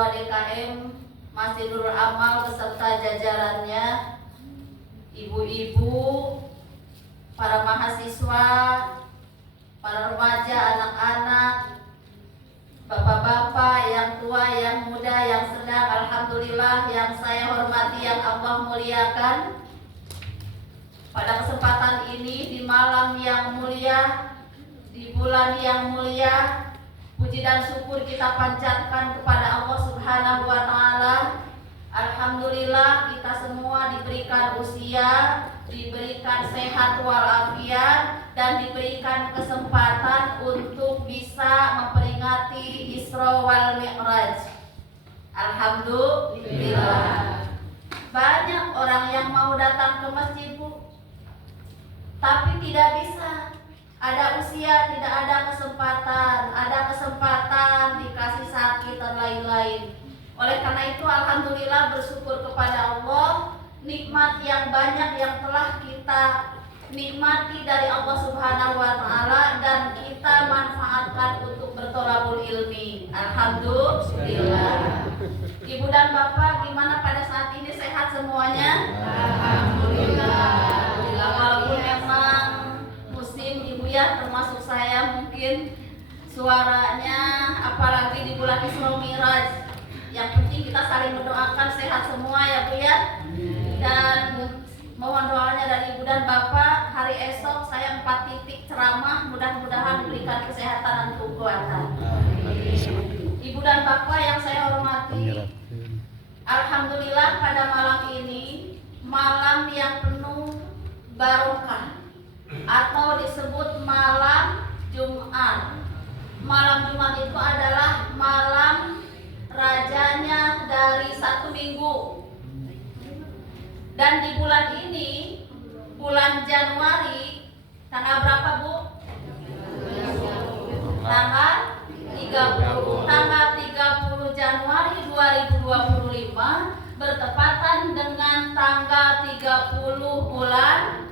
Ketua DKM Masjid Nurul Amal beserta jajarannya, ibu-ibu, para mahasiswa, para remaja, anak-anak, bapak-bapak, yang tua, yang muda, yang sedang, alhamdulillah, yang saya hormati, yang Allah muliakan. Pada kesempatan ini, di malam yang mulia, di bulan yang mulia, puji dan syukur kita panjatkan kepada Allah Subhanahu wa Ta'ala. Alhamdulillah, kita semua diberikan usia, diberikan sehat walafiat, dan diberikan kesempatan untuk bisa memperingati Isra wal Mi'raj. Alhamdulillah. Banyak orang yang mau datang ke masjid, Bu, tapi tidak bisa. Ada usia, tidak ada kesempatan dikasih sakit dan lain-lain. Oleh karena itu, alhamdulillah, bersyukur kepada Allah, nikmat yang banyak yang telah kita nikmati dari Allah Subhanahu wa Ta'ala, dan kita manfaatkan untuk bertolabul ilmi. Alhamdulillah. Ibu dan Bapak, gimana pada saat ini, sehat semuanya? Alhamdulillah. Walaupun memang musim, Ibu ya, termasuk saya mungkin suaranya, apalagi di bulan Isra Mi'raj. Yang penting kita saling mendoakan sehat semua ya Bu ya. Dan mohon doanya dari Ibu dan Bapak, hari esok saya 4 titik ceramah, mudah-mudahan diberikan kesehatan dan kekuatan. Ibu dan Bapak yang saya hormati, alhamdulillah pada malam ini, malam yang penuh barokah atau disebut malam Jumat. Malam Jumat itu adalah malam rajanya dari 1 minggu. Dan di bulan ini, bulan Januari, tanggal berapa Bu? Tanggal 30 Januari 2025 bertepatan dengan tanggal 30 bulan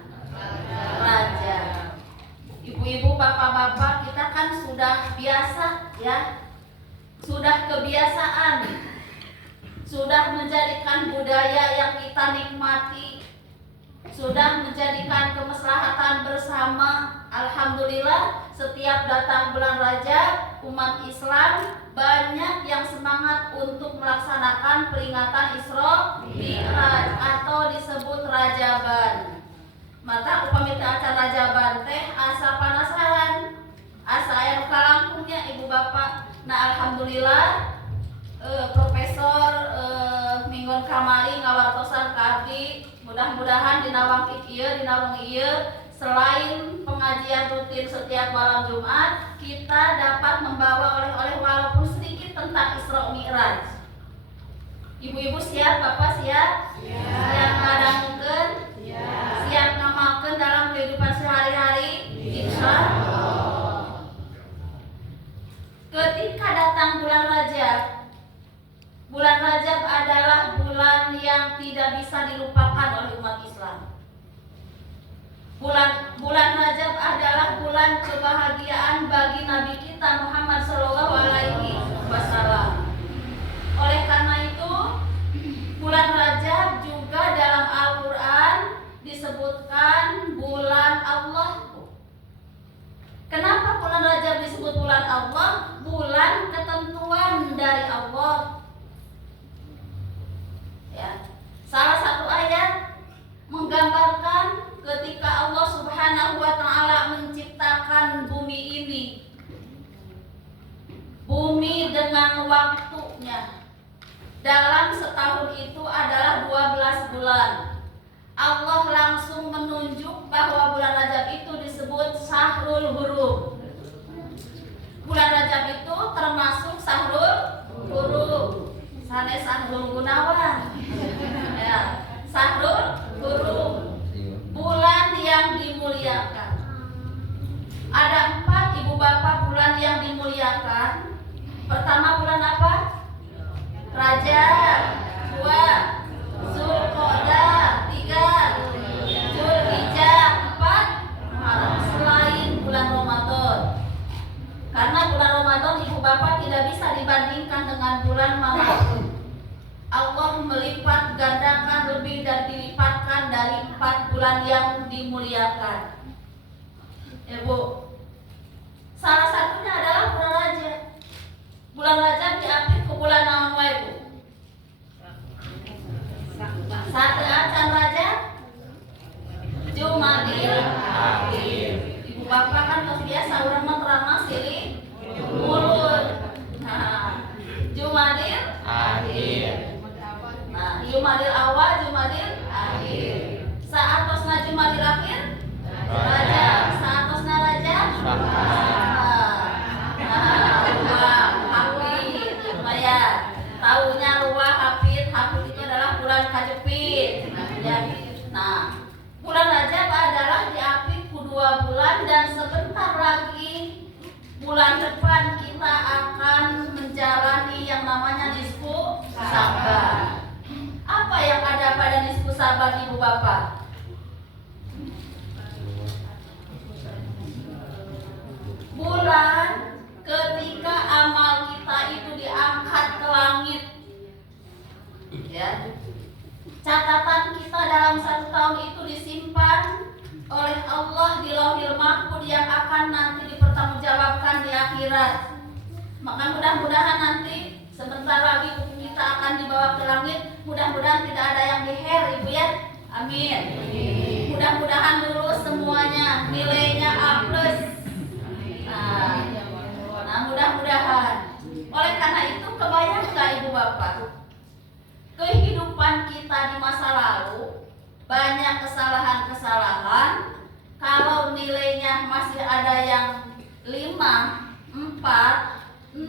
Raja. Ibu-ibu, bapak-bapak, kita kan sudah biasa ya, sudah kebiasaan, sudah menjadikan budaya yang kita nikmati, sudah menjadikan kemaslahatan bersama. Alhamdulillah, setiap datang bulan Rajab, umat Islam banyak yang semangat untuk melaksanakan peringatan Isra Mi'raj atau disebut Rajaban. Maka upami acara Rajaban teh asa penasaran, asa aya kalangkungnya Ibu Bapak. Nah, alhamdulillah, Profesor minggon kamari ngawartosan ka abdi, mudah-mudahan dina wangkit ieu, dina wengi ieu, selain pengajian rutin setiap malam Jumat, kita dapat membawa oleh-oleh walaupun sedikit tentang Isra Mi'raj. Ibu-ibu siap, Bapak siap? Siap ngadangkeun? Siap ngamalkeun dalam kehidupan sehari-hari? Insyaallah. Ketika datang bulan Rajab adalah bulan yang tidak bisa dilupakan oleh umat Islam. Bulan Rajab adalah bulan kebahagiaan bagi Nabi kita Muhammad SAW. Oleh karena itu, bulan Rajab juga dalam Al-Quran disebutkan bulan Allah. Kenapa bulan Rajab disebut bulan Allah? Bulan ketentuan dari Allah. Ya. Salah satu ayat menggambarkan ketika Allah Subhanahu wa Ta'ala menciptakan bumi ini. Bumi dengan waktunya. Dalam setahun itu adalah 12 bulan. Allah langsung menunjuk bahwa bulan Rajab itu disebut Syahrul Huruf. Bulan Rajab itu termasuk Syahrul Huruf. Sanes Syahrul Gunawan. Ya, Syahrul Huruf. Bulan yang dimuliakan. Ada 4 Ibu Bapak bulan yang dimuliakan. Pertama bulan apa? Rajab. 2 Zulqa'dah. 3 Zulhijjah. 4 Muharram. Selain bulan Ramadan. Karena bulan Ramadan Ibu Bapak tidak bisa dibandingkan dengan bulan Maret. bulan yang dimuliakan. Ya Bu, salah satunya adalah bulan Rajab. Bulan Rajab diapit ke bulan naon wae Bu? Satu acan Rajab, Jumadil Akhir. Ibu bapak kan biasa orang menerangna silih mulut. Nah, Jumadil Akhir. Nah, Jumadil awal, Jumadil akhir. Saatosna Jumadil akhir Rajab, saatosna Rajab Hafid. Supaya tahunya luah Hafid itu adalah bulan kajepit. Nah, bulan Rajab adalah diapit ku 2 bulan dan sebentar lagi bulan depan kita akan menjalani yang namanya nisfu Saban. Apa yang ada pada nisfu Saban Ibu Bapak? Bulan ketika amal kita itu diangkat ke langit. Ya. Catatan kita dalam 1 tahun itu disimpan oleh Allah di Lauhil Mahfuz yang akan nanti dipertanggungjawabkan di akhirat. Maka mudah-mudahan nanti sebentar lagi buku kita akan dibawa ke langit. Mudah-mudahan tidak ada yang diher Ibu ya. Amin. Mudah-mudahan dulu semuanya nilainya A+. Nah, mudah-mudahan. Oleh karena itu kebayang gak Ibu Bapak? Kehidupan kita di masa lalu banyak kesalahan-kesalahan. Kalau nilainya masih ada yang 5, 4, 6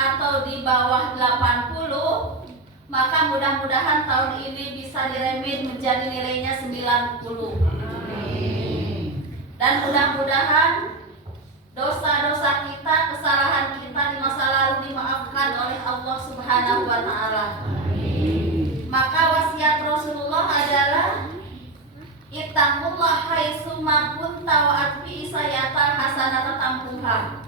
atau di bawah 80, maka mudah-mudahan tahun ini bisa diremit menjadi nilainya 90. Dan mudah-mudahan dosa-dosa kita, kesalahan kita di masa lalu dimaafkan oleh Allah Subhanahu wa Ta'ala. Maka wasiat Rasulullah adalah ittaqullah haitsu ma kunta wa atbi sayatal hasanata tampuha.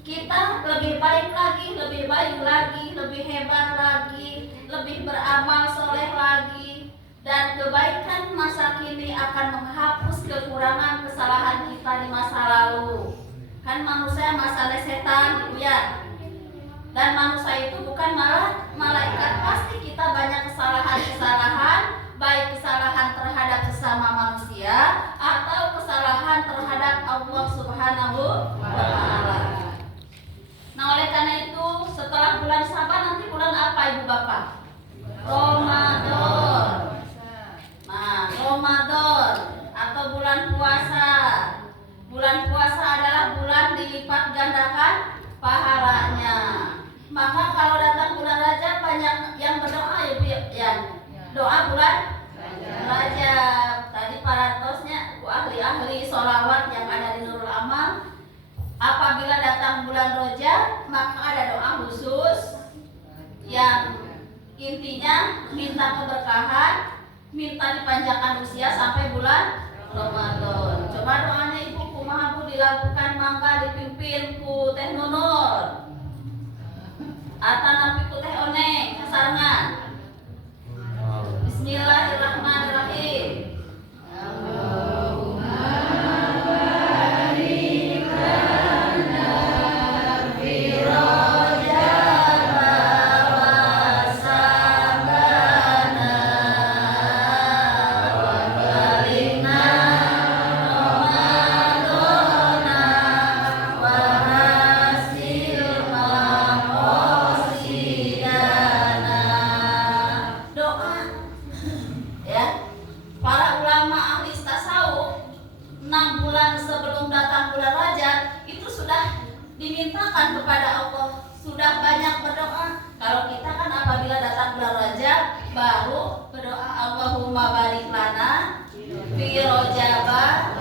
Kita lebih baik lagi, lebih baik lagi, lebih hebat lagi, lebih beramal soleh lagi, dan kebaikan masa kini akan menghapus kekurangan kesalahan kita di masa lalu. Kan manusia masalah setan gitu ya. Dan manusia itu bukan malah malaikat. Pasti kita banyak kesalahan-kesalahan, baik kesalahan terhadap sesama manusia atau kesalahan terhadap Allah Subhanahu wa Ta'ala. Nah, oleh karena itu setelah bulan Saban nanti bulan apa Ibu Bapak? Ramadan. Nah, Ramadan atau bulan puasa. Bulan puasa adalah bulan dilipat gandakan pahalanya. Maka kalau datang bulan Rajab banyak yang berdoa ya Bu ya. Doa bulan Rajab. Tadi para tosnya ahli-ahli sholawat yang ada di Nurul Amal, apabila datang bulan Rajab maka ada doa khusus yang intinya minta keberkahan, minta dipanjangkan usia sampai bulan Ramadan. Coba doanya Ibu kumaha Bu dilakukan mangga dipimpin ku Teh Nunur. Atanapi ku Teh Oneng kasarangan. Bismillahirrahmanirrahim. Dimintakan kepada Allah, sudah banyak berdoa. Kalau kita kan apabila datang bulan Rajab baru berdoa Allahumma barik lana fi Rajaba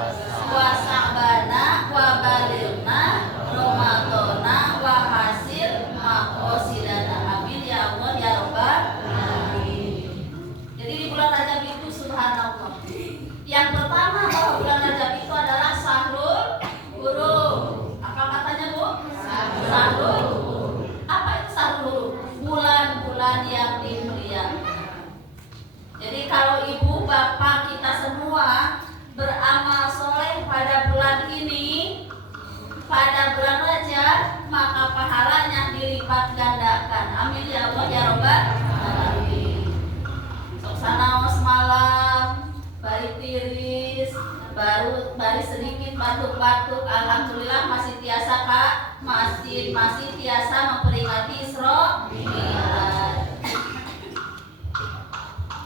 wa Sa'bana wa balighna Ramadana wa hasil maqasidana. Amin ya Allah ya Rabbal alamin. Jadi di bulan Rajab itu subhanallah. Yang pertama bahwa bulan Rajab itu adalah Syahrul Hurum. Apa katanya Bu? Syahrul. Apa itu Syahrul? Bulan-bulan yang dimuliakan. Jadi kalau ibu bapak kita semua pada bulan Rajab, maka pahalanya dilipat gandakan. Amin ya Allah ya Rabbal alamin. Soksana semalam bari tiris, bari sedikit batuk-batuk. Alhamdulillah masih tiasa Kak, masih tiasa memperingati Isra Mi'raj.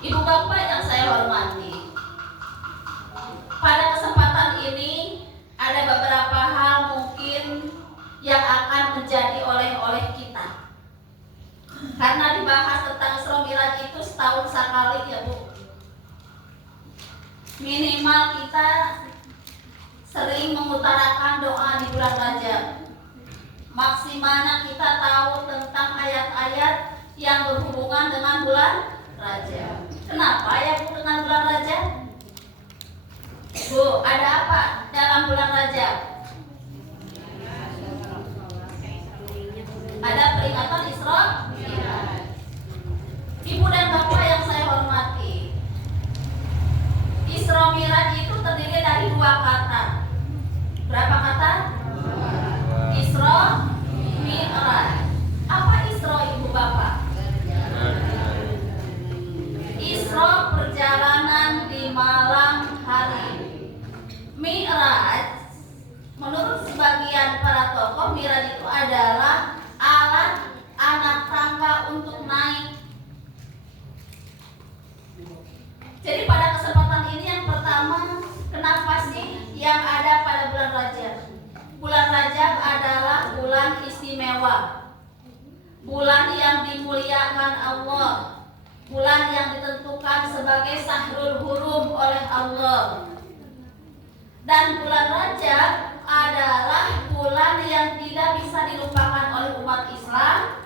Ibu bapak yang saya hormati, pada kesempatan ini ada beberapa hal mungkin yang akan menjadi oleh-oleh kita. Karena dibahas tentang Isra Mi'raj itu setahun sekali ya Bu. Minimal kita sering mengutarakan doa di bulan Rajab. Maksimalnya kita tahu tentang ayat-ayat yang berhubungan dengan bulan Rajab. Kenapa ya Bu dengan bulan Rajab? Bu, ada apa dalam bulan Rajab? Ada peringatan Isra Mi'raj. Ibu dan Bapak yang saya hormati, Isra Mi'raj itu terdiri dari dua kata. Berapa kata? Isra Mi'raj. Apa Isra Ibu Bapak? Isra perjalanan di malam hari. Mi'raj menurut sebagian para tokoh, Mi'raj itu adalah alat anak tangga untuk naik. Jadi pada kesempatan ini yang pertama, kenapa sih yang ada pada bulan Rajab? Bulan Rajab adalah bulan istimewa, bulan yang dimuliakan Allah, bulan yang ditentukan sebagai Syahrul Hurum oleh Allah. Dan bulan Rajab adalah bulan yang tidak bisa dilupakan oleh umat Islam.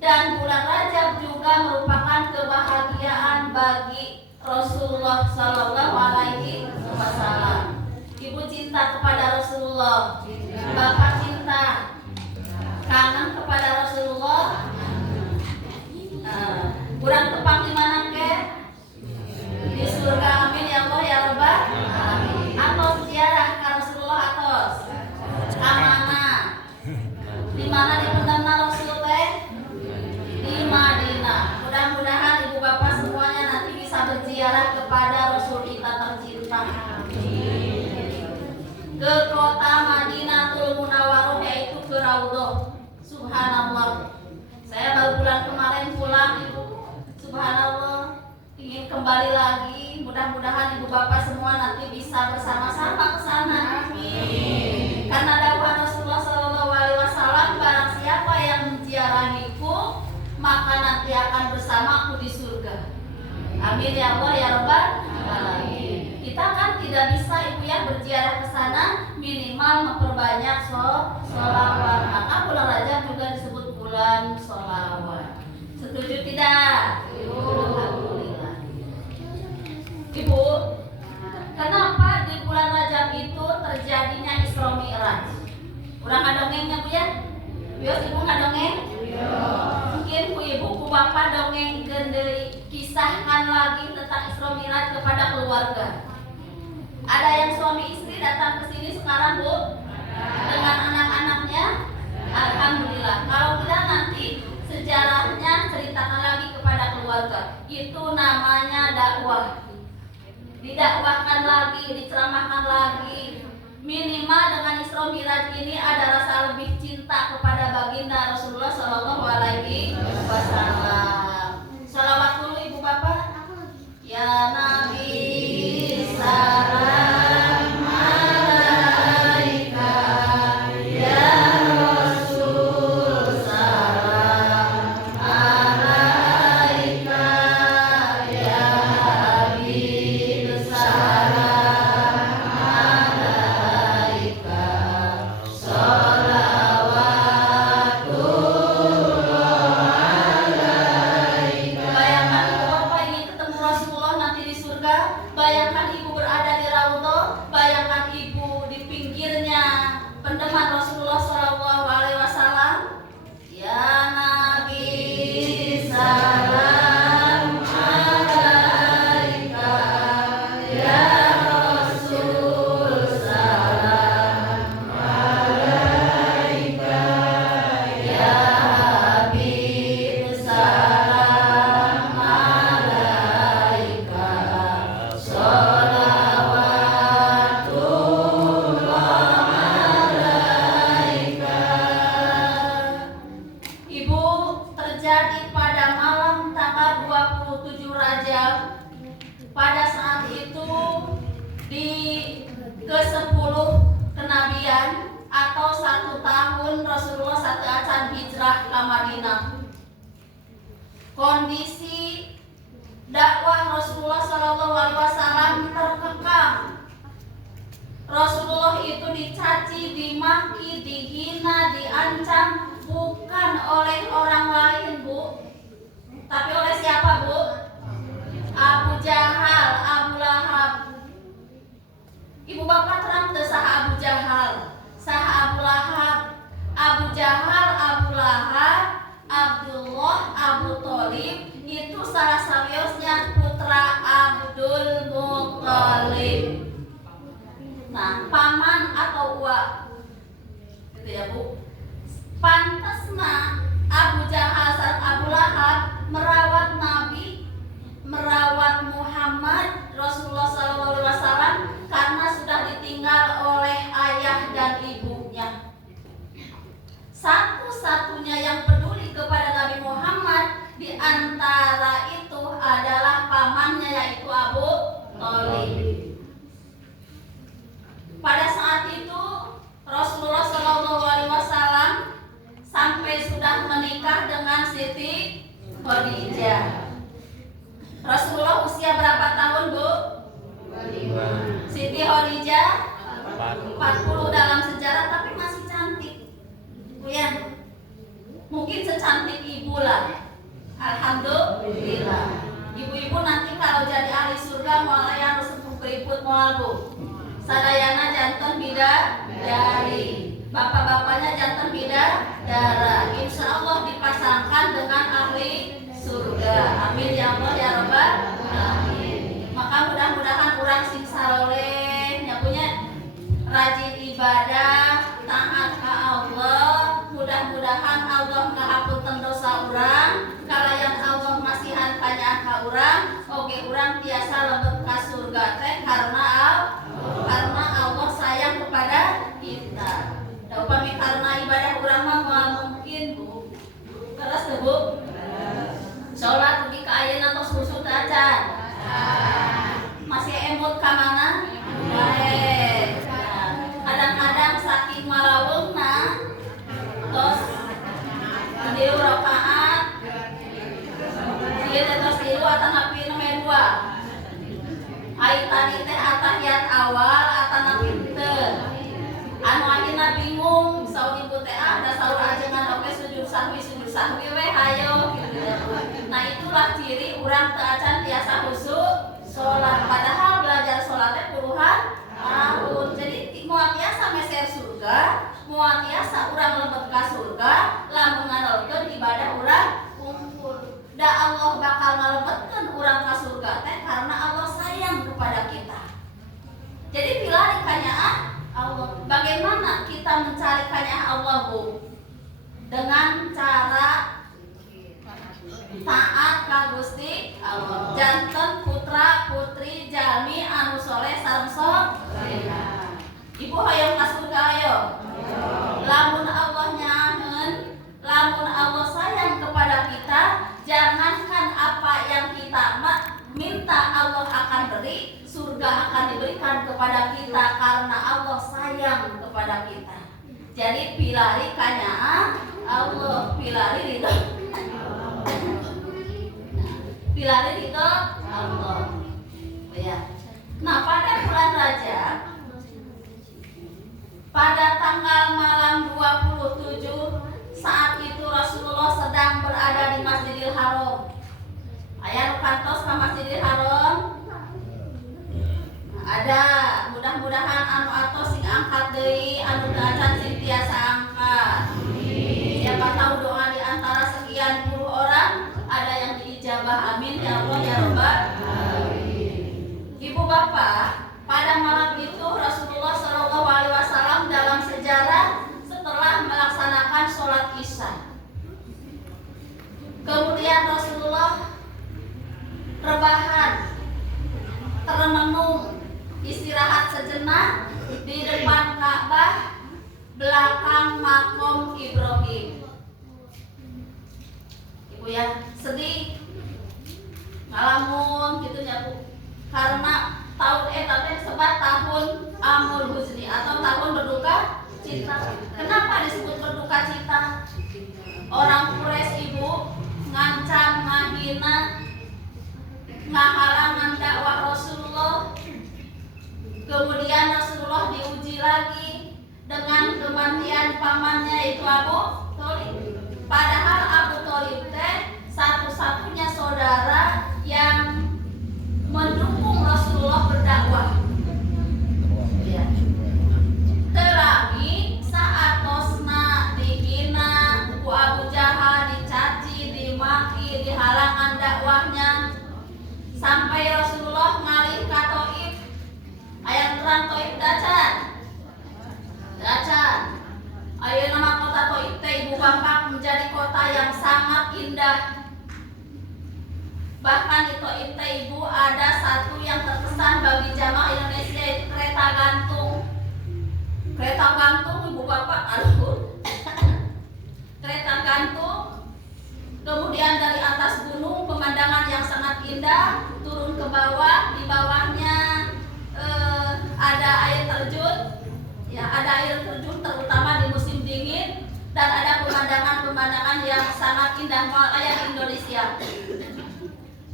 Dan bulan Rajab juga merupakan kebahagiaan bagi Rasulullah Sallallahu Alaihi Wasallam. Ibu cinta kepada Rasulullah, Bapak cinta, kangen kepada Rasulullah. Kurang tepang di mana ke? Di surga, amin ya Allah ya Rabbal alamin. Atos ziarah ke Rasulullah atos. Kamana? Di mana dipendamna Rasul teh? Di Madinah. Mudah-mudahan ibu bapak semuanya nanti bisa berziarah kepada Rasul kita tercinta. Ke kota Madinatul Munawwarah, yaitu ke Raudhah. Subhanallah. Saya baru bulan kemarin pulang Ibu. Subhanallah, ingin kembali lagi. Mudah-mudahan ibu bapak semua nanti bisa bersama-sama ke sana. Amin. Karena dakwah Rasulullah Sallallahu Alaihi Wasallam, barang siapa yang menziarahiku, maka nanti akan bersamaku di surga. Amin ya Allah ya Rabbal alamin. Kita kan tidak bisa Ibu ya berziarah ke sana, minimal memperbanyak sholawat. Maka bulan Rajab juga disebut bulan sholawat. Setuju tidak? Alhamdulillah. Ibu, kenapa di bulan Rajab itu terjadinya Isra Mi'raj? Udah ngadongengnya Bu ya? Bios Ibu ngadongeng? Mungkin Bu Ibu, Bu Bapak dongeng genderi, kisahkan lagi tentang Isra Mi'raj kepada keluarga. Ada yang suami istri datang ke sini sekarang Bu? Dengan anak-anaknya? Alhamdulillah. Kalau tidak nanti sejarahnya ceritakan lagi kepada keluarga. Itu namanya dakwah. Didakwahkan lagi, diceramahkan lagi. Minimal dengan Isra Mi'raj ini ada rasa lebih cinta kepada baginda Rasulullah Sallallahu Alaihi Wasallam. Salawat dulu Ibu Bapak. Ya Nabi salam alaika, ya Rasul salam alaika, ya Habib salam alaika, sholawatullah terjadi pada malam tanggal 27 Rajab. Pada saat itu di ke-10 kenabian atau 1 tahun Rasulullah satu acan hijrah ke Madinah. Kondisi dakwah Rasulullah SAW terkekang. Rasulullah itu dicaci, dimaki, dihina, diancam bukan oleh orang lain, Bu, tapi oleh siapa, Bu? Abu Jahal, Abu Lahab. Ibu bapak terang teu saha Abu Jahal, saha Abu Lahab. Abu Jahal, Abu Lahab, Abdullah, Abu Thalib itu salah sawiosnya putra Abdul Muthalib. Nah, paman atau uak, gitu ya, Bu. Pantasna Abu Jahal dan Abu Lahab merawat Nabi, merawat Muhammad Rasulullah SAW karena sudah ditinggal oleh ayah dan ibunya. Satu-satunya yang peduli kepada Nabi Muhammad di antara itu adalah pamannya, yaitu Abu Thalib. Pada saat itu Rasulullah SAW sampai sudah menikah dengan Siti Khadijah. Rasulullah usia berapa tahun, Bu? 45. Siti Khadijah 40 dalam sejarah, tapi masih cantik, Bu ya. Mungkin secantik ibu lah. Alhamdulillah. Ibu-ibu nanti kalau jadi ahli surga moal yang sepuh keriput moal, Bu. Sadayana janten bidadari, bapak-bapaknya janten bidadara. Insya Allah dipasangkan dengan ahli surga. Amin ya Allah ya Rabbal alamin. Maka mudah-mudahan urang sing saleh nya punya rajin ibadah, taat ka Allah. Mudah-mudahan Allah ngahapunten dosa urang, kalayan Allah masihan kanya ka urang, oge urang tiasa lebet ka surga teh karena Allah sayang kepada kita. Da upami karena ibadah urang mah moal mungkin, Bu. Terus tuh, Bu. Salat di ka ayeuna tos husuk teh acan. Masih emut ka mana? Bae. Kadang-kadang saking malaweungna tos di rakaat ieu teh tos tilu atau napi nomor 2. Ai tadi teh atahiyat awal atanapi teu. Anu ayeuna bingung saur ibu teh da saur ajengan oge sujud sahwi we hayo gitu. Nah, itulah ciri urang teu acan tiasa husuk salat, padahal belajar salat teh puluhan tahun. Jadi moal tiasa meser surga, moal tiasa urang lebet ka surga lamun nganalkeun ibadah urang kumpul. Da Allah bakal ngalebetkeun urang ka surga teh karena Allah sayang kepada kita. Jadi pilih kanyaan Allah. Bagaimana kita mencari kanyaan Allah, Bu? Dengan cara taat ka Gusti Allah. Janten putra putri jalmi anu soleh sareng saleh. Ibu hayang ka surga ayo. Lamun Allah nyaheun, lamun Allah sayang kepada kita, jangankan apa yang kita minta Allah akan beri, surga akan diberikan kepada kita karena Allah sayang kepada kita. Jadi pilari kanyaan Allah, pilari ridho. Pilari ridho Allah. Ya. Nah, pada bulan Rajab, pada tanggal malam 27, saat itu Rasulullah sedang berada di Masjidil Haram. Aya nu kantos ka Masjidil Haram? Ada. Mudah-mudahan anu atos sing angkat deui, anu teu acan sing tiasa angkat. Siapa tahu doa di antara sekian puluh orang ada yang diijabah. Amin ya Allah ya Rabbal alamin. Ibu bapak, pada malam itu Rasulullah SAW dalam sejarah setelah melaksanakan sholat Isya, kemudian Rasulullah rebahan, termenung, istirahat sejenak di depan Ka'bah belakang makom Ibrahim. Ibu Bu ya, sedih ngalamun gitu ya Bu, karena tahun tapi sebat tahun amul huzni atau tahun berduka cita. Kenapa disebut berduka cita? Orang Quraisy Ibu ngancam, ngahina, ngahalangan dakwah Rasulullah. Kemudian Rasulullah diuji lagi dengan kematian pamannya itu Abu Thalib. Padahal Abu Thalib teh satu-satunya saudara yang mendukung Rasulullah berdakwah. Ya. Terangi saat tosna dihina, ku Abu Jahal dicaci, dimaki, dihalangan dakwahnya, sampai Rasulullah ngalih ka Thaif. Ayat terang Thaif dacan. Ayo nama kota Thaif teh Ibu Bapak menjadi kota yang sangat indah. Bahkan di Thaif teh Ibu ada satu yang terkesan bagi jamaah Indonesia, yaitu kereta gantung. Kereta gantung Ibu Bapak, aduh. Kereta gantung. Kemudian dari atas gunung pemandangan yang sangat indah, turun ke bawah, di bawahnya ada air terjun. Ya, ada air terjun terutama di musim dingin, dan ada pemandangan-pemandangan yang sangat indah melayani Indonesia.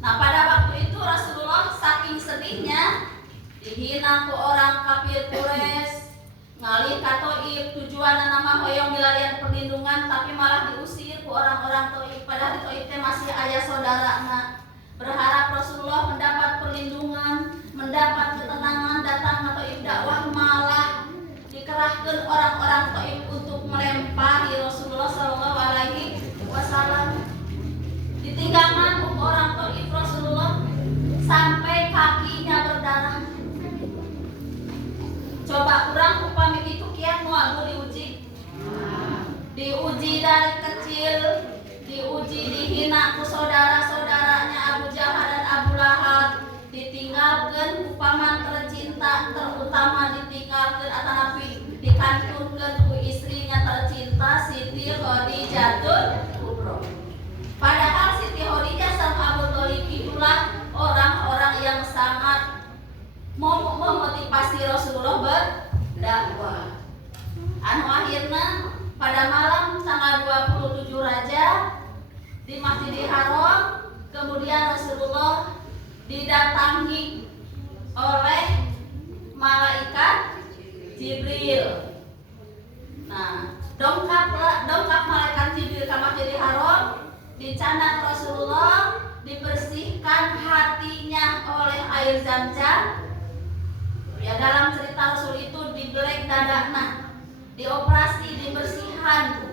Nah, pada waktu itu Rasulullah saking sedihnya dihina ku orang kafir Quraisy, ngalih ka Thaif, tujuan nama hoyong milarian perlindungan, tapi malah diusir ku orang-orang Thaif. Padahal di Thaif teh masih aya saudarana. Berharap Rasulullah mendapat perlindungan, mendapat ketenangan, datang ke Thaif dakwah, malah dikerahkan orang-orang Thaif untuk melempari Rasulullah Shallallahu Alaihi Wasallam. Ditinggalkan orang Thaif Rasulullah sampai kakinya berdarah. Coba kurang upami itu kian mau diuji. Diuji dari kecil, diuji dihina ku saudara-saudaranya Abu Jahal dan Abu Lahab, ditinggalkan upaman tercinta, terutama ditinggalkan atau Nabi dikantunkan ku istrinya tercinta Siti Khadijatul Kubra. Padahal Siti Khadijah sama Abu Thalib itulah orang-orang yang sangat memotivasi Rasulullah berdakwah. Anu akhirnya pada malam tanggal 27 Rajab di Masjidil Haram, kemudian Rasulullah didatangi oleh malaikat Jibril. Nah, dongkap malaikat Jibril ke Masjidil Haram, dicanak Rasulullah, dibersihkan hatinya oleh air Zam-Zam. Ya, dalam cerita Rasul itu dibelek dadakna, dioperasi, dibersihkan.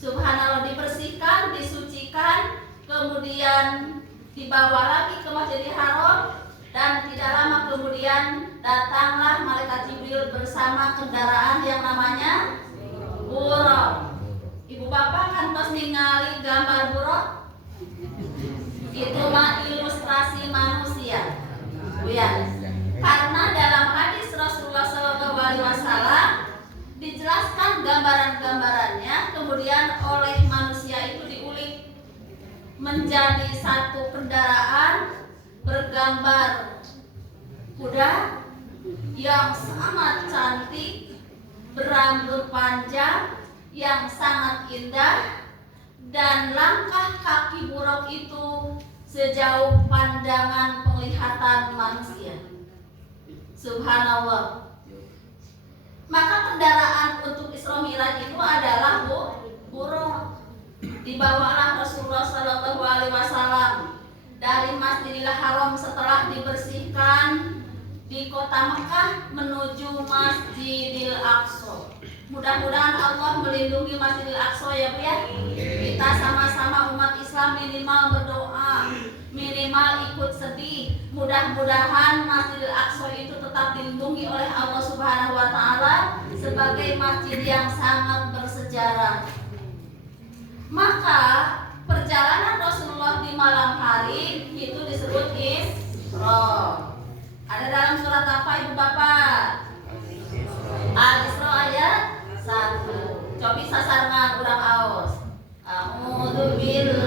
Subhanallah, dibersihkan, disucikan, kemudian dibawa lagi ke Masjidil Haram, dan tidak lama kemudian datanglah malaikat Jibril bersama kendaraan yang namanya buraq. Ibu Bapak kan pas ningali gambar buraq, itu mah ilustrasi manusia, Bu ya. Karena dalam hadis Rasulullah SAW dijelaskan gambaran-gambarannya, kemudian oleh manusia itu diulik menjadi satu kendaraan bergambar kuda yang sangat cantik, berambut panjang yang sangat indah, dan langkah kaki buraq itu sejauh pandangan penglihatan manusia. Subhanallah. Maka kendaraan untuk Isra Mi'raj itu adalah buraq. Dibawalah Rasulullah Shallallahu Alaihi Wasallam dari Masjidil Haram setelah dibersihkan di kota Mekah menuju Masjidil Aqsa. Mudah-mudahan Allah melindungi Masjidil Aqsa ya Bu ya. Kita sama-sama umat Islam minimal berdoa, minimal ikut sedih. Mudah-mudahan Masjidil Aqsa itu tetap dilindungi oleh Allah Subhanahu wa taala sebagai masjid yang sangat bersejarah. Maka perjalanan Rasulullah di malam hari itu disebut Isra. Ada dalam surat apa Ibu Bapak? Al-Isra ayat 1. Cobi sasarngan urang aos. A'udzu billahi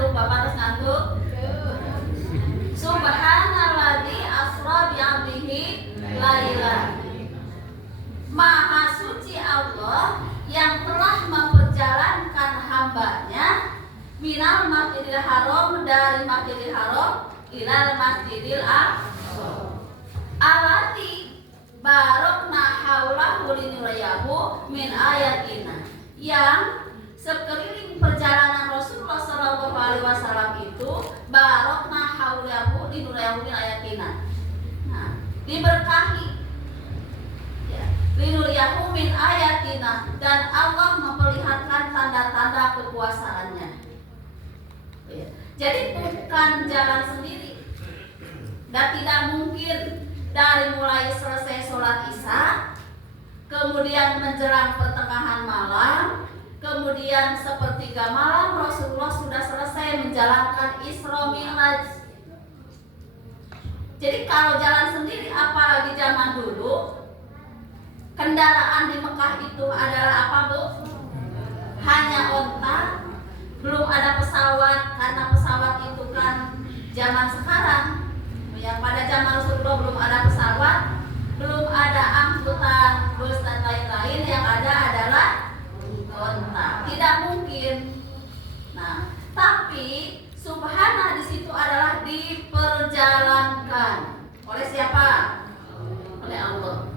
ngantuk, Bapak terus ngantuk. Subhanalladzi asra bi 'abdihi laila. Maha suci Allah yang telah memperjalankan hambanya minal masjidil haram, dari masjidil haram ilal masjidil aqsa. Alati barokna haulahu linurayahu min ayatina. Yang sekeliling perjalanan Rasulullah SAW itu barokna haulahu linurayahu min ayatina. Nah, diberkahi ya, linurayahu min ayatina, dan Allah memperlihatkan tanda-tanda kekuasaannya. Jadi bukan jalan sendiri, dan tidak mungkin dari mulai selesai sholat isya, kemudian menjelang pertengahan malam, kemudian sepertiga malam Rasulullah sudah selesai menjalankan Isra Mi'raj. Jadi kalau jalan sendiri, apalagi zaman dulu, kendaraan di Mekah itu adalah apa, Bu? Hanya onta. Belum ada pesawat, karena pesawat itu kan zaman sekarang. Ya, pada zaman Rasulullah belum ada pesawat, belum ada angkutan bus dan lain-lain, yang ada adalah onta. Tidak mungkin. Nah, tapi subhana di situ adalah diperjalankan oleh siapa? Oleh Allah.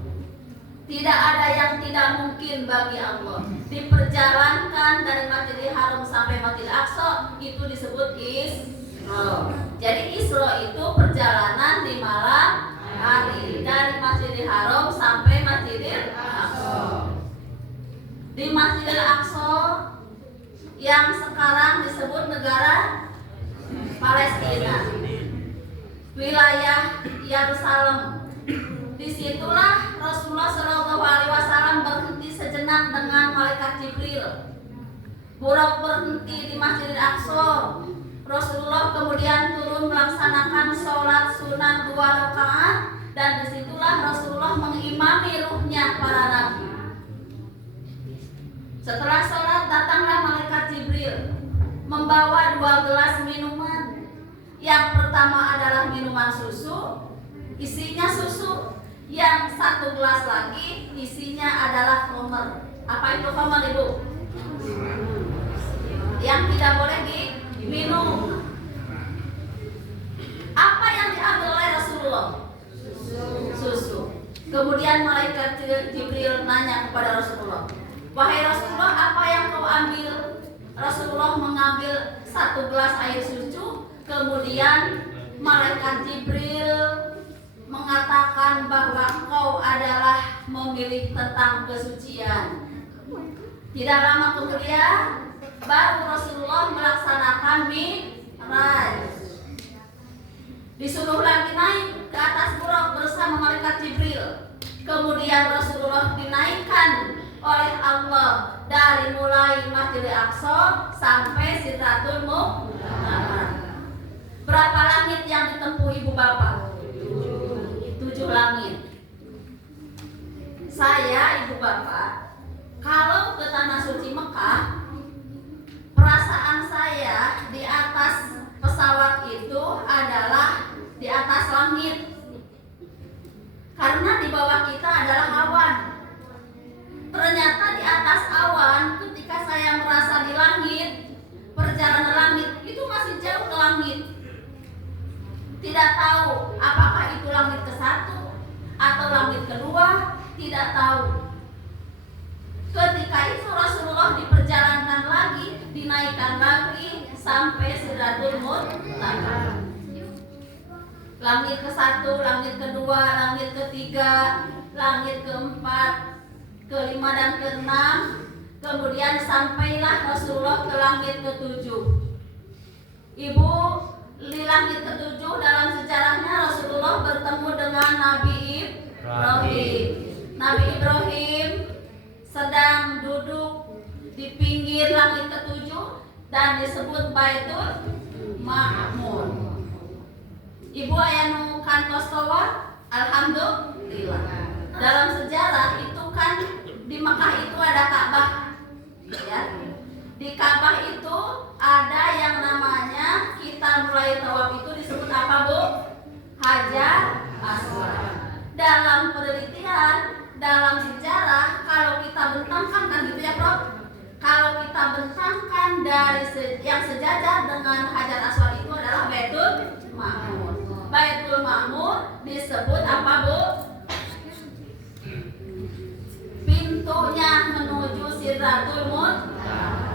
Tidak ada yang tidak mungkin bagi Allah. Diperjalankan dari Masjidil Haram sampai Masjidil Aqsa, itu disebut Isra. Jadi Isra itu perjalanan di malam hari dari Masjidil Haram sampai Masjidil Aqsa. Di Masjidil Aqsa yang sekarang disebut negara Palestina, wilayah Yerusalem. Disitulah Rasulullah SAW berhenti sejenak dengan malaikat Jibril. Berhenti di Masjidil Aqsa. Rasulullah kemudian turun melaksanakan sholat sunat 2 rakaat, dan disitulah Rasulullah mengimami ruhnya para nabi. Setelah sholat datanglah malaikat Jibril membawa 2 gelas minuman. Yang pertama adalah minuman susu, isinya susu. Yang 1 gelas lagi isinya adalah khamr. Apa itu khamr, Ibu? Yang tidak boleh diminum. Apa yang diambil oleh Rasulullah? Susu. Kemudian malaikat Jibril nanya kepada Rasulullah, "Wahai Rasulullah, apa yang kau ambil?" Rasulullah mengambil 1 gelas air susu. Kemudian malaikat Jibril mengatakan bahwa kau adalah memilih tentang kesucian. Tidak lama kemudian baru Rasulullah melaksanakan Mi'raj. Disuruh lagi naik ke atas Buraq bersama malaikat Jibril. Kemudian Rasulullah dinaikkan oleh Allah dari mulai Masjidil Aqsa sampai Sidratul Muntaha. Berapa langit yang ditempuh Ibu Bapak? 7 langit. Saya, Ibu Bapak, kalau ke Tanah Suci Mekah, perasaan saya di atas pesawat itu adalah di atas langit. Karena di bawah kita adalah awan. Ternyata di atas awan, ketika saya merasa di langit, perjalanan langit itu masih jauh ke langit. Tidak tahu apakah itu langit ke-1 atau langit kedua, tidak tahu. Ketika itu Rasulullah diperjalankan lagi, dinaikkan lagi sampai Sidratul Muntaha. Langit ke-1, langit kedua, langit ketiga, langit ke-4, ke-5 dan ke-6. Kemudian sampailah Rasulullah ke langit ke-7. Ibu, di langit ke-7 dalam sejarahnya Rasulullah bertemu dengan Nabi Ibrahim. Nabi Ibrahim sedang duduk di pinggir langit ke-7 dan disebut Baitul Ma'mur. Ibu aya kantos towa? Alhamdulillah. Dalam sejarah itu kan di Mekah itu ada Ka'bah, ya. Di Ka'bah itu ada yang namanya, kita mulai tawaf itu disebut apa Bu? Hajar Aswad. Dalam penelitian, dalam sejarah, kalau kita bentangkan kan gitu ya Prof. Kalau kita bentangkan dari yang sejajar dengan Hajar Aswad itu adalah Baitul Ma'mur. Baitul Ma'mur disebut apa Bu? Pintunya menuju Sidratul Muntaha.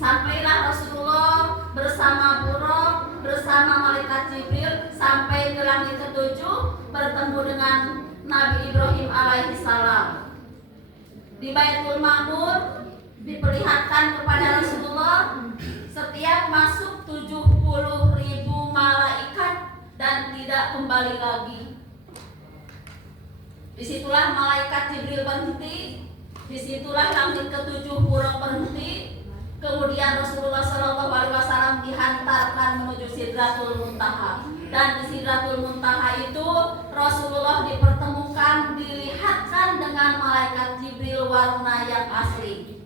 Sampailah Rasulullah bersama Buraq, bersama malaikat Jibril sampai ke langit ketujuh, bertemu dengan Nabi Ibrahim alaihissalam. Di Baitul Ma'mur diperlihatkan kepada Rasulullah setiap masuk 70.000 malaikat dan tidak kembali lagi. Disitulah malaikat Jibril berhenti, disitulah langit ketujuh Buraq berhenti. Kemudian Rasulullah SAW dihantarkan menuju Sidratul Muntaha. Dan di Sidratul Muntaha itu Rasulullah dipertemukan, dilihatkan dengan malaikat Jibril warna yang asli.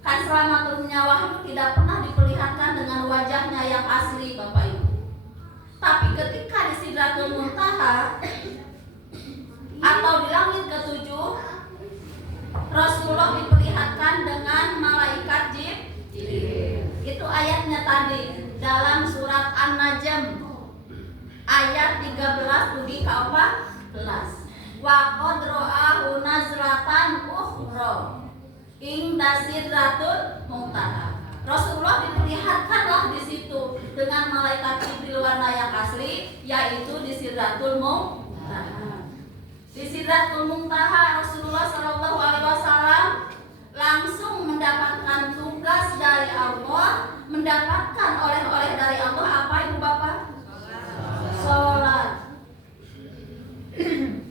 Kan selama turunnya wahyu tidak pernah diperlihatkan dengan wajahnya yang asli Bapak Ibu. Tapi ketika di Sidratul Muntaha atau di langit ketujuh, Rasulullah diperlihatkan dengan malaikat Jibril. Itu ayatnya tadi dalam surat An-Najm ayat 13 budi ke-14. Wa qad ra'ahu nazratan ukhra inda Sidratul Muntaha. Rasulullah diperlihatkanlah di situ dengan malaikat Jibril warna yang asli, yaitu di Sidratul Muntaha. Di Sidratul Muntaha Rasulullah SAW langsung mendapatkan tugas dari Allah, mendapatkan oleh-oleh dari Allah. Apa Ibu Bapak? Sholat.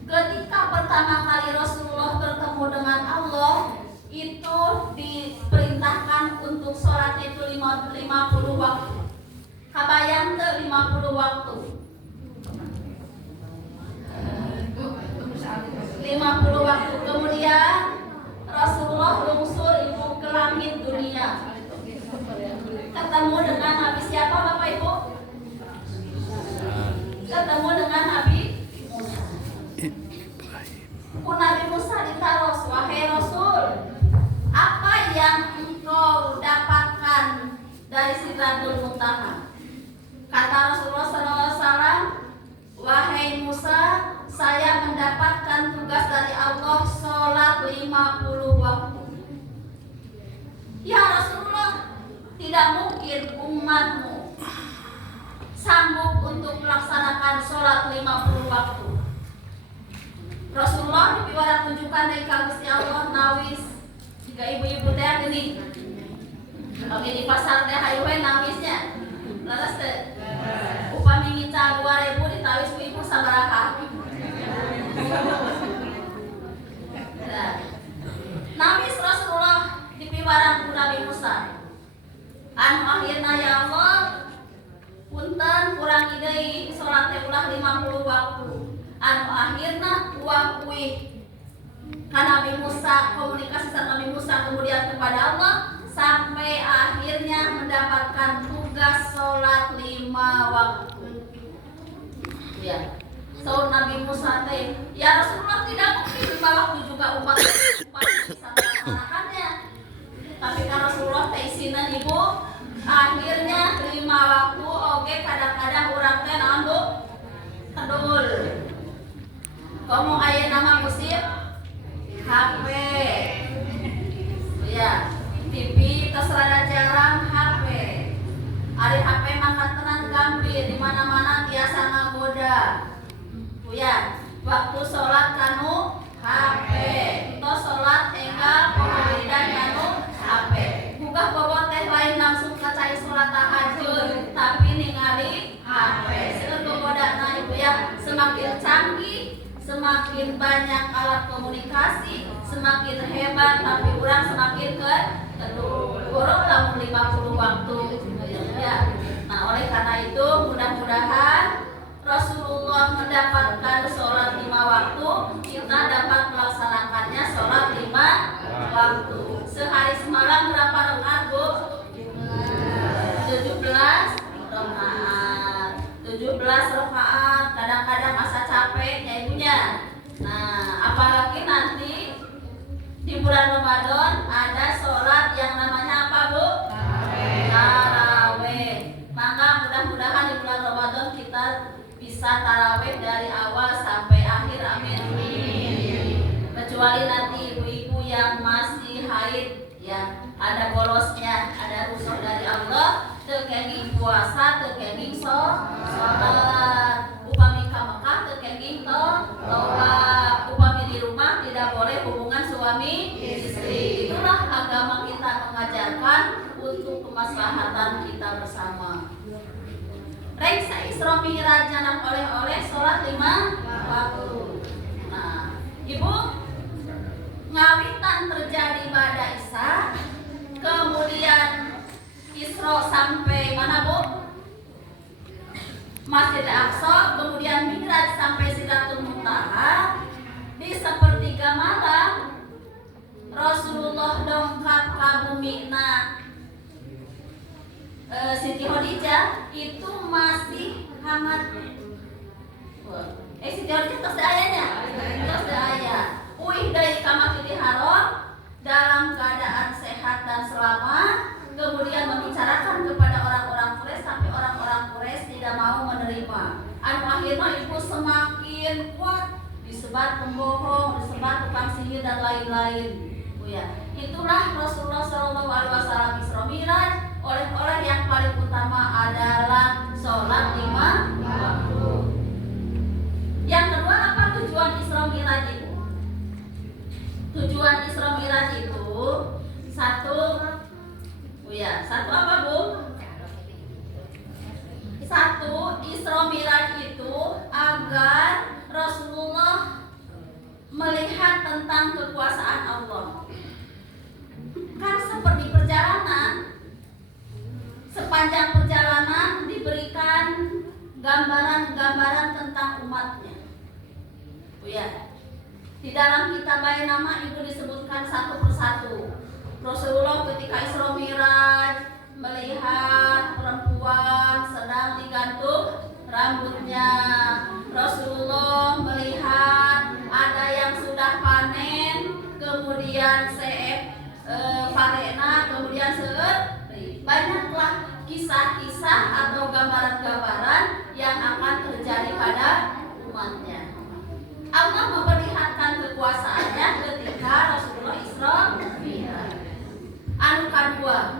Ketika pertama kali Rasulullah bertemu dengan Allah, itu diperintahkan untuk sholatnya itu 50 waktu. Kabayang ke 50 waktu. 50 waktu. Kemudian Rasulullah lungsur ibu ke langit dunia, ketemu dengan Nabi siapa Bapak Ibu? Ketemu dengan Nabi Musa. Nabi Musa ditaros, wahai Rasul, apa yang engkau dapatkan dari Sidratul Muntaha? Kata Rasulullah SAW, wahai Musa, saya mendapatkan tugas dari Allah sholat 50 waktu. Ya Rasulullah, tidak mungkin umatmu sanggup untuk melaksanakan sholat 50 waktu. Rasulullah dipiwara tunjukkan dari Gusti Allah nawis. Jika ibu-ibu teh gini, oke di pasar teh hayu we nawisnya. Laras teh upami nginca 2000 ditawis ku ibu sabaraha. Nawis Rasulullah dipiwara ku Nabi Musa. Anu akhirna ya Allah, punten kurang deui salat teh ulah 50 waktu. Anu akhirna kuih ka Nabi Musa, komunikasi sama Nabi Musa kemudian kepada Allah sampai akhirnya mendapatkan tugas sholat 5 waktu. Ya, so Nabi Musa teh, ya Rasulullah tidak mungkin 5 waktu juga umat bisa melaksanakannya. Tapi kan Rasulullah teh isinan ibu, akhirnya 5 waktu. Oke, kadang-kadang urang teh naon Bu? Kedul. Kamu aya nama musik? HP. Ya, TV terserah jarang HP. Ari HP mangkat tenan gambir di mana-mana biasa ngagoda. Ya, waktu sholat kanu HP. Itu sholat enggal pemilihan kanu HP. Buka bobot teh lain langsung kacai sholat tahajud, tapi ningali HP. Seueur gogodana ibu ya, semakin canggih, semakin banyak alat komunikasi, semakin hebat, tapi orang semakin kedua. Orang lamun 50 waktu ya. Nah, oleh karena itu mudah-mudahan Rasulullah mendapatkan sholat 5 waktu, kita dapat melaksanakannya sholat 5 waktu. Sehari semalam berapa rakaat Bu? mudah-mudahan di bulan Ramadan kita bisa tarawih dari awal sampai akhir, amin. Kecuali nanti ibu-ibu yang masih haid, ya, ada bolosnya, ada rusuh dari Allah, tekenging puasa, tekenging sholat, upami ka Mekah, tekenging tawaf, upami di rumah tidak boleh hubungan suami istri. Itulah agama kita mengajarkan untuk kemaslahatan kita bersama. Reksa Isra Mi'raj anak oleh-oleh sholat 5 waktu. Nah, ibu, ngawitan terjadi pada Isya, kemudian Isra sampai mana bu? Masjid Aqsa, kemudian Mi'raj sampai Sidratul Muntaha. Di sepertiga malam Rasulullah dongkap ka bumi Siti Khadijah itu masih hangat. Siti Khadijah tos ayahnya, tos ayah. Uih dari Masjidil Haram dalam keadaan sehat dan selamat, kemudian membicarakan kepada orang-orang Quraisy sampai orang-orang Quraisy tidak mau menerima. Akhirnya ibu semakin kuat, disebar pembohong, disebar tukang sihir dan lain-lain. Ya, itulah Rasulullah SAW Isra Mi'raj. Oleh-oleh yang paling utama adalah sholat 5 waktu. Yang kedua, apa tujuan Isra Mi'raj itu? Tujuan Isra Mi'raj itu satu apa bu? Satu, Isra Mi'raj itu agar Rasulullah melihat tentang kekuasaan Allah. Kan seperti perjalanan, sepanjang perjalanan diberikan gambaran-gambaran tentang umatnya. Di dalam kitab Bayanama itu disebutkan satu persatu. Rasulullah ketika Isra Mi'raj melihat perempuan sedang digantung rambutnya. Rasulullah melihat ada yang sudah panen, kemudian parena, kemudian banyaklah kisah-kisah atau gambaran-gambaran yang akan terjadi pada umatnya. Allah memperlihatkan kekuasaannya ketika Rasulullah Isra Mi'raj. Anu kedua,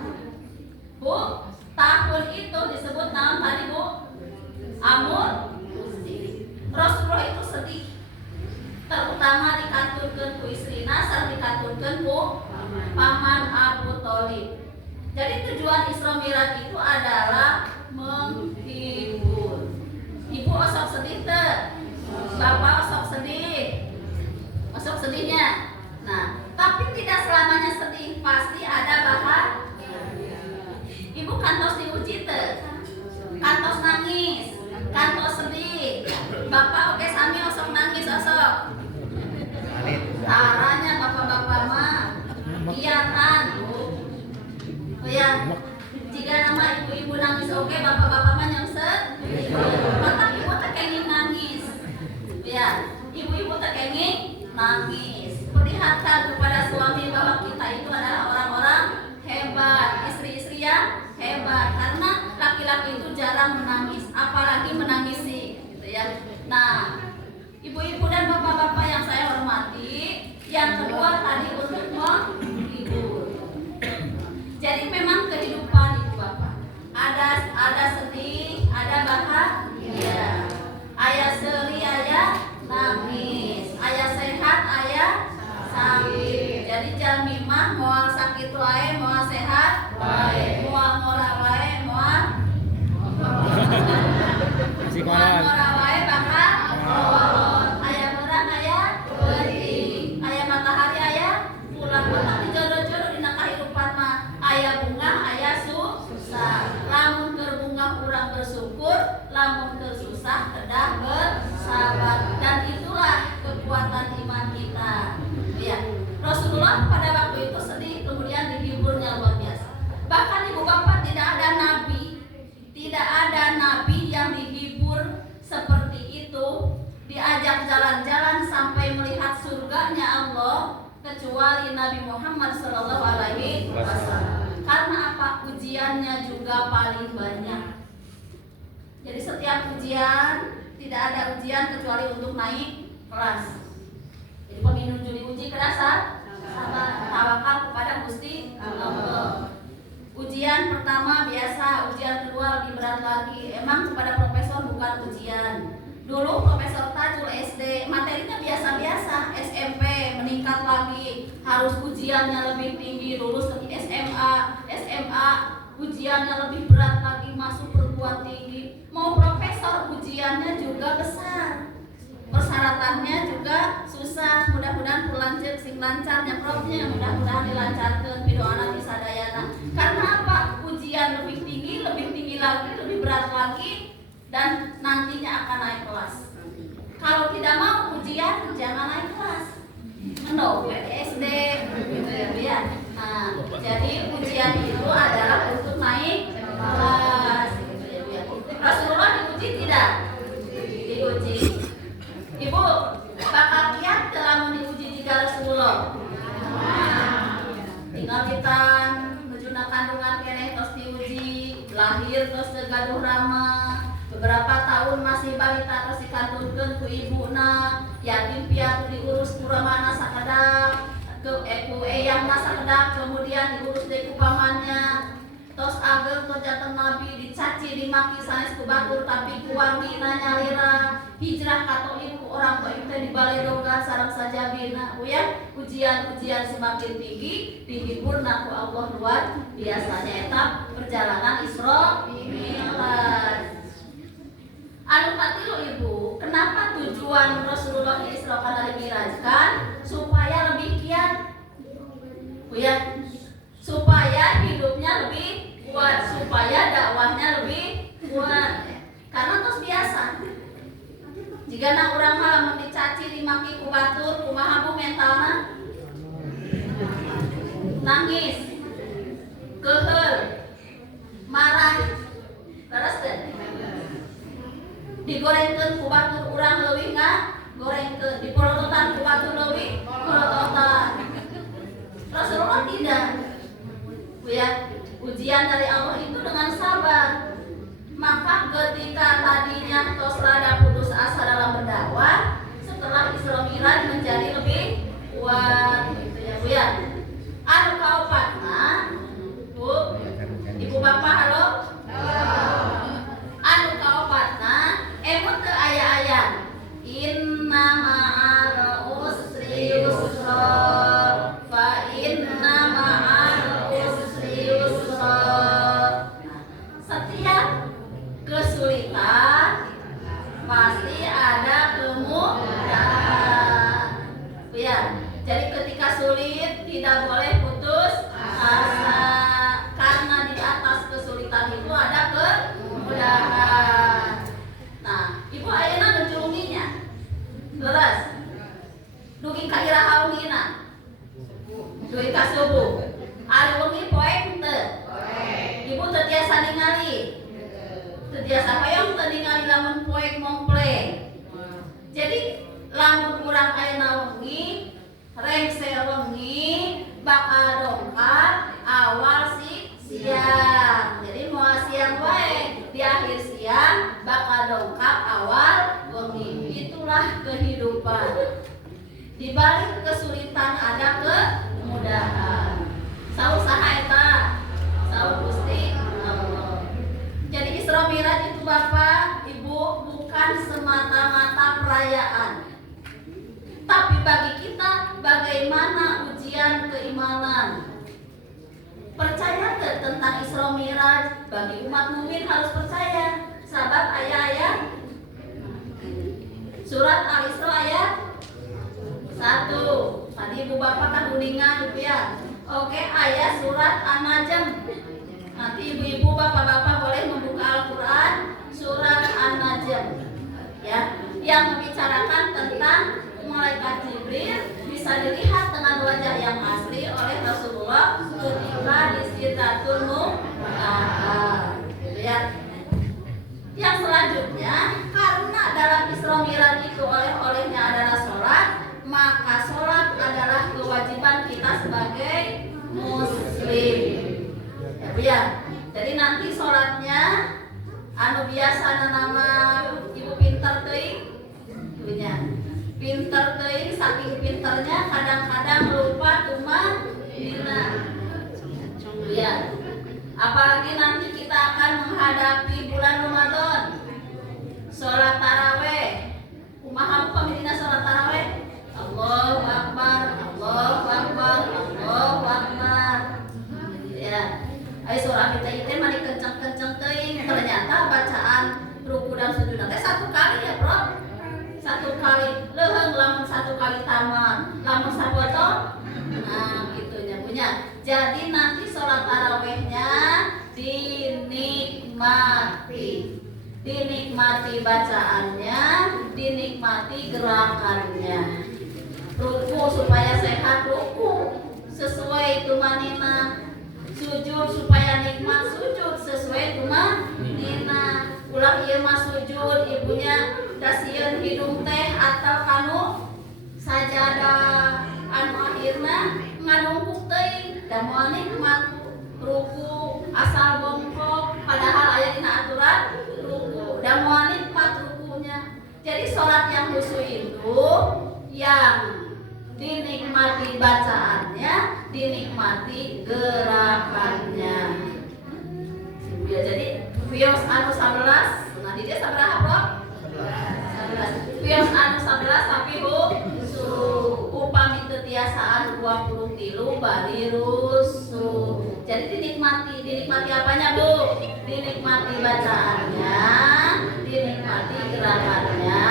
bu, tahun itu disebut nama tadi bu, Amul Uzi. Rasulullah itu sedih, terutama dikaturkan ku istrina, serta dikaturkan ku paman Abu Thalib. Jadi tujuan Isra Mi'raj itu adalah menghibur. Ibu osok sedih teh, bapak osok sedih, osok sedihnya. Nah, tapi tidak selamanya sedih, pasti ada bahagia. Ibu kantos diuji teh, kantos nangis, kantos sedih. Bapak oke sami osok nangis osok. Caranya bapak-bapak mah kiatan bu. Ya, jika nama ibu-ibu nangis oke, bapak-bapak mah yang sedih. Maka ibu tekengin nangis. Ya, ibu-ibu tekengin nangis. Perlihatkan kepada suami bahwa kita itu adalah orang-orang hebat, istri-istri yang hebat. Karena laki-laki itu jarang menangis, apalagi menangisi, gitu ya. Nah, ibu-ibu dan bapak-bapak yang saya hormati, yang kedua tadi untuk menghibur. Jadi memang kehidupan ibu bapak ada sedih, ada bahagia, ayah sedih, ayah nangis, ayah sehat, ayah sakit. Jadi jangan mimah moal sakit wae, moal sehat wae, moal ngora wae, moal ngora wae bakal ngorot. Ayah merah, ayah geuning, ayah matahari, ayah bulan. Mata di jodoh-jodoh dina kahirupan mah ayah bunga, ayah susah. Lamun keur bunga urang bersyukur, lamun keur susah kedah bersabar. Dan itulah kekuatan iman kita. Ya, Rasulullah pada waktu itu sedih, kemudian dihiburnya luar biasa. Bahkan ibu bapak tidak ada nabi yang dihibur seperti itu, diajak jalan-jalan sampai melihat surganya Allah, kecuali Nabi Muhammad SAW. Karena apa? Ujiannya juga paling banyak. setiap ujian tidak ada ujian kecuali untuk naik kelas. Jadi peminuju diuji kerasa sabar, tawakal kepada Gusti Allah. Ujian pertama biasa, ujian kedua lebih berat lagi. Emang kepada profesor bukan ujian. Dulu Profesor Tajul SD materinya biasa-biasa, SMP meningkat lagi, harus ujiannya lebih tinggi, lulus ke SMA ujiannya lebih berat lagi, masuk perguruan tinggi. Mau profesor ujiannya juga besar, persyaratannya juga susah. Mudah-mudahan pulanjek sing lancar nyeprotnya, mudah-mudahan dilancarkan pidoana bisa dayana. Karena apa? Ujian lebih tinggi lagi, lebih berat lagi, dan nantinya akan naik kelas. Kalau tidak mau ujian, jangan naik kelas. Mendok SD gitu ya. Nah, jadi ujian itu adalah untuk naik kelas gitu ya. Rasulullah diuji tidak? Diuji. Ibu, bakal kiat telah diuji jika Rasulullah. Tinggal kita menuju kandungan keneh terus diuji, lahir terus gaduh rama. Beberapa tahun masih balita terus dikantunkeun ku ibuna, yatim piatu diurus ku ramana sakedak, ku eyangna sakedak, kemudian diurus deui ku pamannya. Tos ageng tos janten Nabi dicaci dimaki sanes ku batur tapi ku wangina nyalira. Hijrah Katolik ku orang tua teh dibaledogan sareng sajabina. Ya, ujian-ujian semakin tinggi dihibur ku Allah luar biasanya etap perjalanan Isra Mi'raj. Anu katilu ibu, kenapa tujuan Rasulullah Isra dan Mi'raj kan? Supaya lebih kiat, ya, supaya hidupnya lebih kuat, supaya dakwahnya lebih kuat. Karena terus biasa, jika nak orang malam dicaci, dimaki, ku batur, kumaha bu mentalna, nangis, kehel, marah, terus deh. Digorengkeun ku batur urang leuwih gorengkeun, diporototan ku batur leuwih porototan. Rasulullah tidak. Ya, ujian dari Allah itu dengan sabar. Maka ketika tadinya tos rada putus asa dalam berdakwah, setelah Isra Mi'raj menjadi lebih kuat gitu ya, Bu ya. Anu kaopatna, Bu, Ibu Bapak halo? Anu kaopatna emut teu aya ayat inna ma'al usri yusra fa inna ma'al usri yusra. Setiap kesulitan pasti ada kemudahan. Ya, jadi ketika sulit tidak boleh putus asa, karena di atas kesulitan itu ada kemudahan. Nah, ibu ayeuna ngejulunginya. Leres. Dugi ka iraha wengina. Dugi ka subuh. Ari wengi poek teu? Ibu teu tiasa ningali. Teu tiasa hoyong teu ningali lamun poek mongpleng. Jadi lamun urang ayeuna wengi, rengse wengi bakal dongkap awal siang. Jadi mau siang wae, di akhir siang bakal dongkap awal wengi. Itulah kehidupan. Di balik kesulitan ada kemudahan. Saur saha eta? Saur Gusti Allah. Jadi Isra Mi'raj itu Bapak, Ibu, bukan semata-mata perayaan. Tapi bagi kita bagaimana ujian keimanan. Percaya ke tentang Isra Mi'raj? Bagi umat mukmin harus percaya. Sahabat ayat-ayat surat Al-Isra ayat 1. Tadi Ibu Bapak kan uningan Ibu ya. Oke, ayat surat An-Najm. Nanti ibu-ibu bapak-bapak boleh membuka Al-Quran surat An-Najm ya, yang membicarakan tentang malaikat Jibril bisa dilihat dengan wajah yang asli oleh Rasulullah ketika di Sidratul Muntaha gitu ya. Yang selanjutnya, karena dalam Isra Mi'raj itu oleh-olehnya adalah sholat, maka sholat adalah kewajiban kita sebagai muslim ya, Bu ya. Jadi nanti sholatnya anu biasa nama ibu pintar teuing punya pintar teuing, saking pintarnya kadang-kadang lupa tumanina ya. Apalagi nanti kita akan menghadapi bulan Ramadan, sholat taraweh. Kumaha pamilina sholat taraweh? Allahu Akbar, Allahu Akbar, Allahu Akbar. Ya, ayo surah kita itu mah dikenceng-kenceng teuing. Ternyata bacaan ruku dan sujud teh satu kali ya, Bro. Satu kali leuheung, lamun satu kali tamat, lamun sapoto. Nah, gitunya punya. Jadi nanti sholat tarawehnya dinikmati bacaannya, dinikmati gerakannya. Ruku supaya sehat ruku sesuai tumanina, sujud supaya nikmat sujud sesuai tumanina. Ulah ieu mah sujud ibunya dasieun hidung teh atau kanu sajadah anu akhirna nganungkuk teuing da moal nikmat ruku asal bongkok padahal aya dina aturan ruku da moal nikmat rukunya. Jadi salat yang khusyuk itu yang dinikmati bacaannya, dinikmati gerakannya. Ya, jadi Wios anu 11, nah di dia sabaraha, Bro? 11. Wios anu 11 tapi upami teu tiasaan 23 bari rusuh. Jadi dinikmati apanya, Bu? Dinikmati bacaannya, dinikmati gerakannya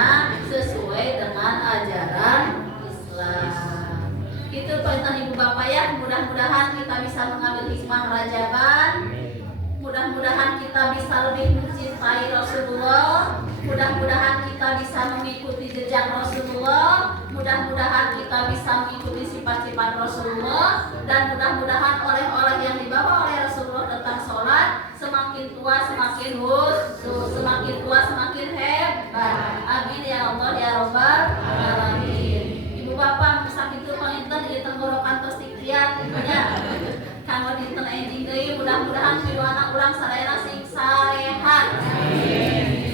sesuai dengan ajaran Islam. Itu tentang Ibu Bapak ya, mudah-mudahan kita bisa mengambil hikmah Rajaban. Mudah-mudahan kita bisa lebih mencintai Rasulullah. Mudah-mudahan kita bisa mengikuti jejak Rasulullah. Mudah-mudahan kita bisa mengikuti sifat-sifat Rasulullah. Dan mudah-mudahan oleh-oleh yang dibawa oleh Rasulullah tentang sholat, semakin tua semakin khusyuk, semakin tua semakin hebat. Amin ya Allah ya Rabbal alamin. Ibu bapak sakit itu panginten ieu tenggorokan tos tiktian ya. Kanggo dinten ending deui mudah-mudahan pidoana urang sadayana sing sarehat.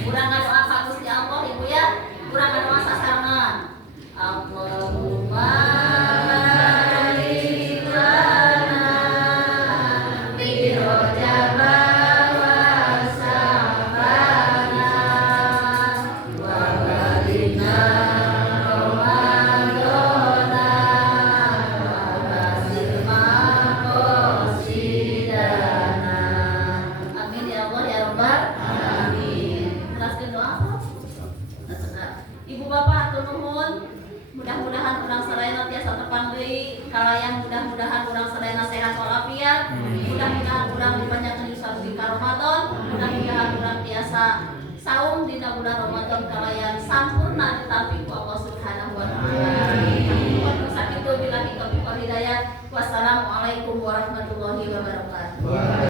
Urang ngadoa ka Gusti Allah Ibu ya. Urang ngadoa sasarna. Allahumma barik lana fi Rajab wa Sya'ban wa balikna Ramadana wa basil maqasidana. Amin ya Allah ya Rabbal alamin. Teruskeun doa. Ibu bapak hatur nuhun. Mudah-mudahan urang sadayana tiasa tepang deui kalayang, mudah-mudahan urang sadayana sehat walafiat. Mudah-mudahan urang dipanjangkeun usaha di Ramadan. Mudah-mudahan urang tiasa saum dina bulan Ramadan kalayang sampurna ditampi ku Allah Subhanahu wa taala. Wa sakitu billahi taufiq wal hidayah. Wassalamualaikum warahmatullahi wabarakatuh.